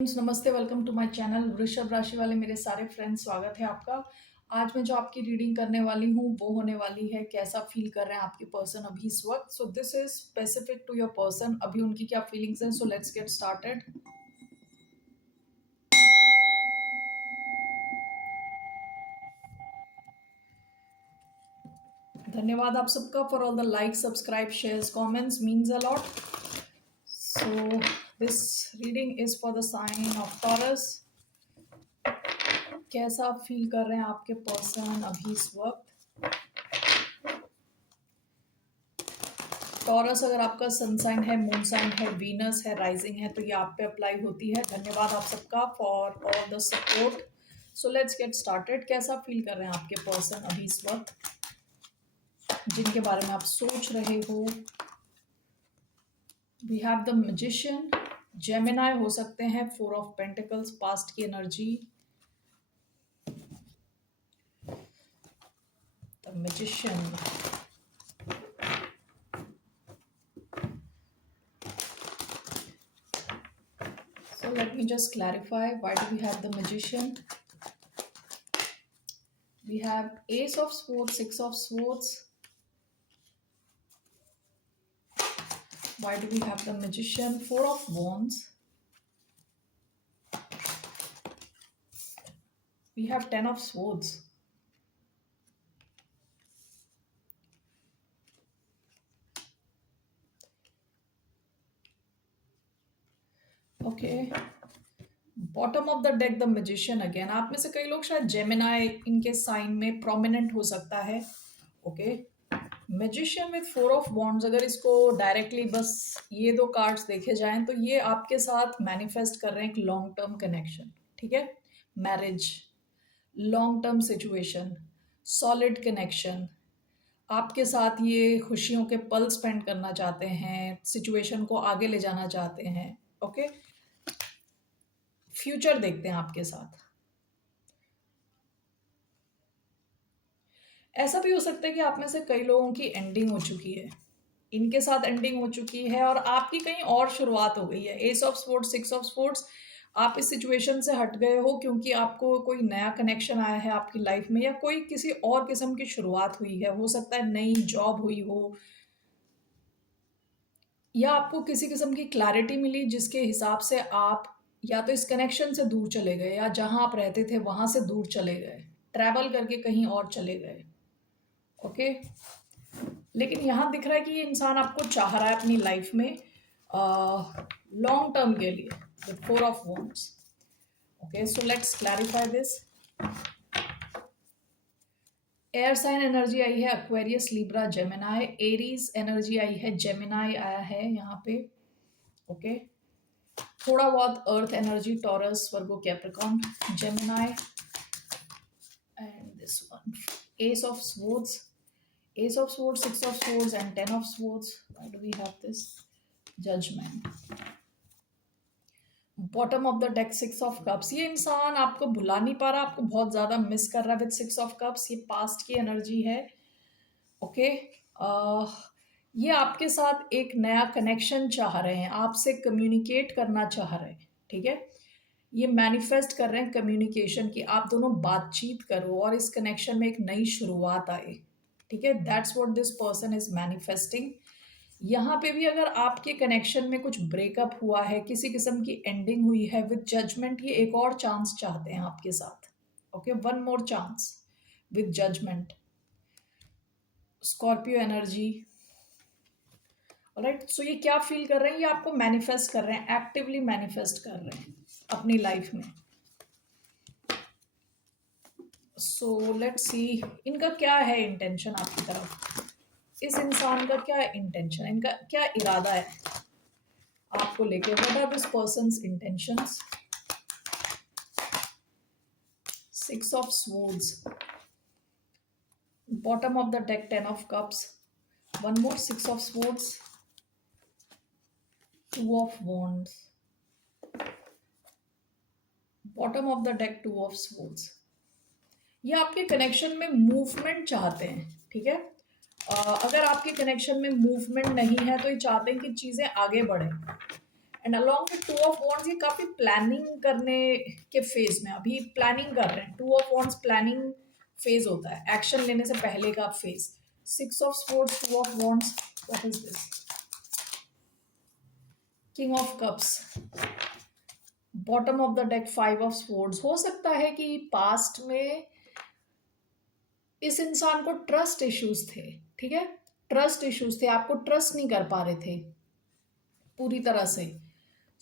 नमस्ते, welcome to my channel. वृषभ राशि वाले मेरे सारे फ्रेंड्स, स्वागत है आपका। आज मैं जो आपकी रीडिंग करने वाली हूँ वो होने वाली है कैसा फील कर रहे हैं आपके पर्सन अभी इस वक्त। So this is specific to your person, अभी उनकी क्या फीलिंग्स हैं। So let's get started. धन्यवाद आप सबका for all the like, subscribe, shares, comments, means a lot. So this reading is for the sign of Taurus. कैसा feel कर रहे हैं आपके पर्सन अभी इस वक्त। टॉरस अगर आपका सन साइन है, मून साइन है, वीनस है, राइजिंग है, तो ये आप पे अप्लाई होती है। धन्यवाद आप सबका for all the support. So let's get started. कैसा फील कर रहे हैं आपके पर्सन अभी इस वक्त, जिनके बारे में आप सोच रहे हो। We have the magician, Gemini हो सकते हैं, 4 ऑफ पेंटिकल्स, पास्ट की energy, the magician. So let me just clarify, why do we have the magician? We have Ace of Swords, 6 of Swords. Why do we have the magician? 4 of Wands. We have 10 of Swords. Okay, bottom of the deck the magician again. आप में से कई लोग शायद Gemini इनके sign में prominent हो सकता है। Okay, magician with 4 of wands, अगर इसको डायरेक्टली बस ये दो कार्ड्स देखे जाएं तो ये आपके साथ मैनिफेस्ट कर रहे हैं एक लॉन्ग टर्म कनेक्शन। ठीक है, marriage, long term situation, solid connection. आपके साथ ये खुशियों के पल स्पेंड करना चाहते हैं, सिचुएशन को आगे ले जाना चाहते हैं। ओके, फ्यूचर देखते हैं आपके साथ। ऐसा भी हो सकता है कि आप में से कई लोगों की एंडिंग हो चुकी है, इनके साथ एंडिंग हो चुकी है और आपकी कहीं और शुरुआत हो गई है। S of sports, 6 of sports, आप इस सिचुएशन से हट गए हो क्योंकि आपको कोई नया कनेक्शन आया है आपकी लाइफ में, या कोई किसी और किस्म की शुरुआत हुई है। हो सकता है नई जॉब हुई हो, या आपको किसी किस्म की क्लैरिटी मिली जिसके हिसाब से आप या तो इस कनेक्शन से दूर चले गए, या जहां आप रहते थे वहां से दूर चले गए, ट्रैवल करके कहीं और चले गए। ओके, लेकिन यहाँ दिख रहा है कि ये इंसान आपको चाह रहा है अपनी लाइफ में लॉन्ग टर्म के लिए, with 4 of wands. Okay, so let's clarify this. Air sign energy आई है Aquarius, Libra, Gemini. Aries energy आई है, जेमिनाई आया है यहाँ पे। ओके, थोड़ा बहुत earth energy, Taurus, Virgo, Capricorn, Gemini, and this one ace of swords, Ace of Swords, 6 of Swords, and 10 of Swords. Why do we have this? Judgment. Bottom of the deck, 6 of Cups. ये इंसान आपको भुला नहीं पा रहा, आपको बहुत ज़्यादा मिस कर रहा है विद 6 of Cups। ये पास्ट की एनर्जी है। ओके, ये आपके साथ एक नया कनेक्शन चाह रहे हैं, आपसे कम्युनिकेट करना चाह रहे हैं। ठीक है, ये मैनिफेस्ट कर रहे हैं कम्युनिकेशन की, आप दोनों बातचीत करो और इस कनेक्शन में एक नई शुरुआत आए। ठीक है, that's what this person is manifesting. यहाँ पे भी अगर आपके कनेक्शन में कुछ ब्रेकअप हुआ है, किसी किस्म की एंडिंग हुई है, विद जजमेंट ये एक और चांस चाहते हैं आपके साथ। Okay, one more chance with judgement. Scorpio energy. Alright, so ये क्या फील कर रहे हैं, ये आपको मैनिफेस्ट कर रहे हैं, एक्टिवली मैनिफेस्ट कर रहे हैं अपनी लाइफ में। सो लेट्स सी इनका क्या है इंटेंशन आपकी तरफ। इस इंसान का क्या इंटेंशन है, इनका क्या इरादा है आपको लेके। What are this person's intentions. 6 of swords, bottom of the deck 10 of cups, one more 6 of swords, 2 of wands, bottom of the deck 2 of swords. ये आपके कनेक्शन में मूवमेंट चाहते हैं। ठीक है, अगर आपके कनेक्शन में मूवमेंट नहीं है तो ये चाहते हैं कि चीज़ें आगे बढ़ें। And along with two of wands ये काफी प्लानिंग करने के फेज में, अभी प्लानिंग कर रहे हैं। Two of wands planning phase होता है, एक्शन लेने से पहले का phase. Six of sports, two of wands, what is this? King of cups, bottom of the deck five of sports. हो सकता है कि पास्ट में इस इंसान को ट्रस्ट इश्यूज थे, ठीक है, ट्रस्ट इश्यूज थे, आपको ट्रस्ट नहीं कर पा रहे थे पूरी तरह से।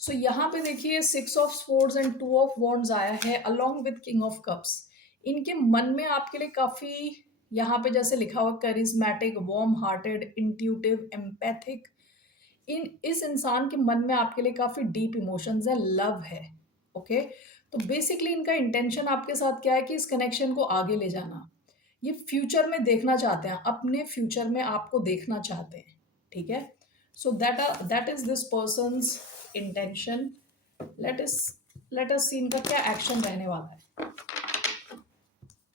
सो यहाँ पे देखिए six of sports and two of wands आया है along with king of cups. इनके मन में आपके लिए काफी, यहाँ पे जैसे लिखा हुआ charismatic, warm hearted, intuitive, empathic, इस इंसान के मन में आपके लिए काफी डीप इमोशंस है, लव है। ओके, तो बेसिकली इनका इंटेंशन आपके साथ क्या है कि इस कनेक्शन को आगे ले जाना। ये फ्यूचर में देखना चाहते हैं, अपने फ्यूचर में आपको देखना चाहते हैं, ठीक है। So that is this person's intention. Let us see इनका क्या एक्शन रहने वाला है।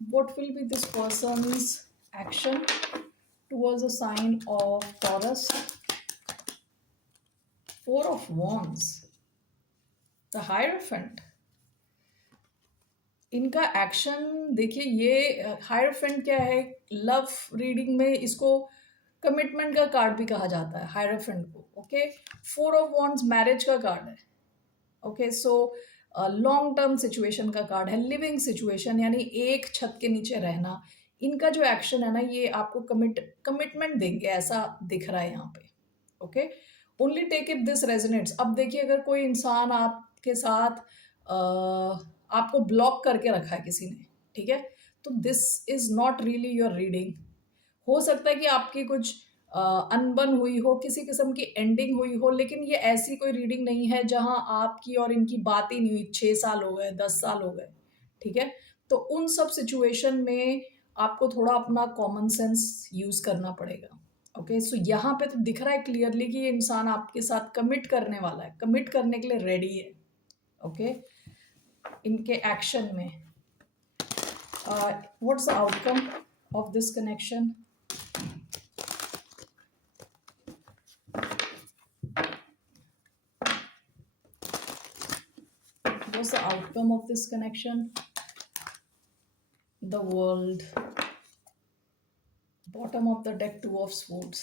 What will be this person's action towards a sign of Taurus? Four of wands, the hierophant. इनका एक्शन देखिए, ये हायरफेंट क्या है, लव रीडिंग में इसको कमिटमेंट का कार्ड भी कहा जाता है हायरफेंट को। Okay, four of wands marriage का कार्ड है। Okay, so long term situation का कार्ड है, लिविंग सिचुएशन यानी एक छत के नीचे रहना। इनका जो एक्शन है ना, ये आपको कमिटमेंट देंगे, ऐसा दिख रहा है यहाँ पे। Okay, only take if this resonates. अब देखिए, अगर कोई इंसान आपके साथ आपको ब्लॉक करके रखा है किसी ने, ठीक है, तो this is not really your reading. हो सकता है कि आपकी कुछ अनबन हुई हो, किसी किस्म की एंडिंग हुई हो, लेकिन ये ऐसी कोई रीडिंग नहीं है जहां आपकी और इनकी बात ही नहीं हुई, 6 साल हो गए, 10 साल हो गए, ठीक है। तो उन सब सिचुएशन में आपको थोड़ा अपना कॉमन सेंस यूज करना पड़ेगा। ओके, सो यहाँ पे तो दिख रहा है क्लियरली कि ये इंसान आपके साथ कमिट करने वाला है, कमिट करने के लिए रेडी है। ओके, इनके एक्शन में what's the outcome of this connection? What's the outcome of this connection? The world. Bottom of the deck, two of swords.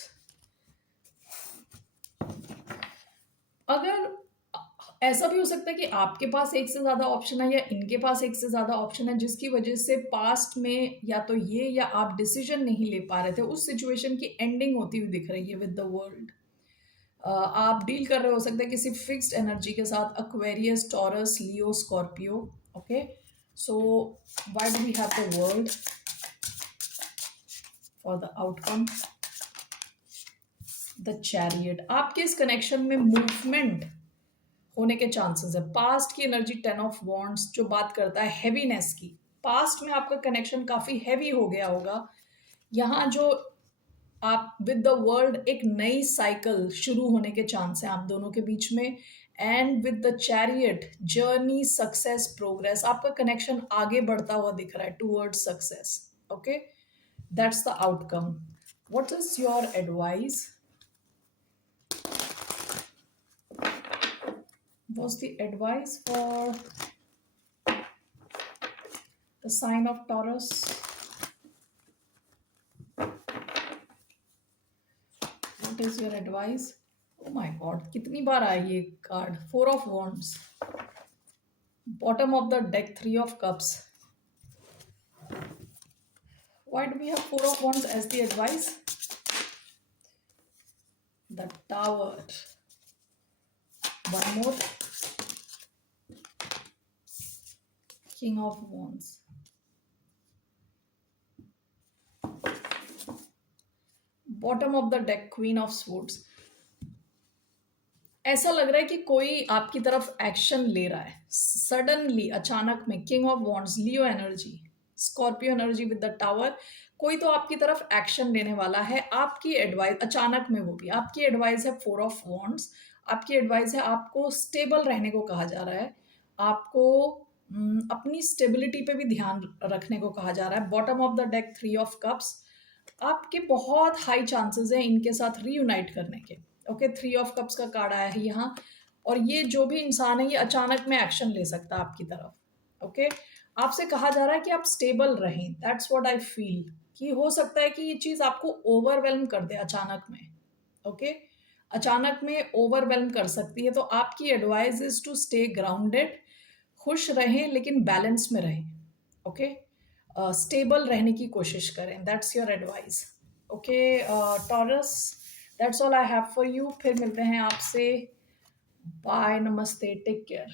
अगर ऐसा भी हो सकता है कि आपके पास एक से ज्यादा ऑप्शन है या इनके पास एक से ज्यादा ऑप्शन है, जिसकी वजह से पास्ट में या तो ये या आप डिसीजन नहीं ले पा रहे थे, उस सिचुएशन की एंडिंग होती हुई दिख रही है विद द वर्ल्ड। आप डील कर रहे हो सकते हैं किसी फिक्स्ड एनर्जी के साथ, Aquarius, Taurus, Leo, Scorpio. Okay, so why do we have the world for the outcome? The chariot. आपके इस कनेक्शन में मूवमेंट होने के चांसेस है। पास्ट की एनर्जी, 10 ऑफ वॉन्ड्स, जो बात करता है हैवीनेस की। पास्ट में आपका कनेक्शन काफी हैवी हो गया होगा। यहाँ जो आप विद द वर्ल्ड, एक नई साइकिल शुरू होने के चांस है आप दोनों के बीच में। And with the chariot, journey, success, progress, आपका कनेक्शन आगे बढ़ता हुआ दिख रहा है towards success. Okay, that's the outcome. What is your advice? What's the advice for the sign of Taurus? What is your advice? Oh my God, कितनी बार आई ये card? Four of Wands. Bottom of the deck, Three of Cups. Why do we have Four of Wands as the advice? The Tower. One more. King of Wands. Bottom of the deck, Queen of Swords. ऐसा लग रहा है कि कोई आपकी तरफ action ले रहा है सडनली, अचानक में। King of wands, Leo energy, Scorpio energy with the tower. कोई तो आपकी तरफ एक्शन लेने वाला है। आपकी एडवाइस, अचानक में वो भी आपकी एडवाइस है, फोर ऑफ वॉन्ड्स। आपकी एडवाइस है, आपको स्टेबल रहने को कहा जा रहा है, आपको अपनी स्टेबिलिटी पे भी ध्यान रखने को कहा जा रहा है। Bottom of the deck, three of cups. आपके बहुत हाई चांसेस हैं इनके साथ रीयूनाइट करने के। ओके, थ्री ऑफ कप्स का कार्ड आया है यहाँ। और ये जो भी इंसान है ये अचानक में एक्शन ले सकता है आपकी तरफ। ओके, आपसे कहा जा रहा है कि आप स्टेबल रहें, दैट्स व्हाट आई फील, कि हो सकता है कि ये चीज़ आपको ओवरवेल्म कर दे अचानक में। ओके, अचानक में ओवरवेल्म कर सकती है, तो आपकी advice is to stay grounded, खुश रहें लेकिन बैलेंस में रहें। ओके, स्टेबल रहने की कोशिश करें, that's your advice. Okay taurus, that's all I have for you. फिर मिलते हैं आपसे। बाय, नमस्ते, टेक केयर।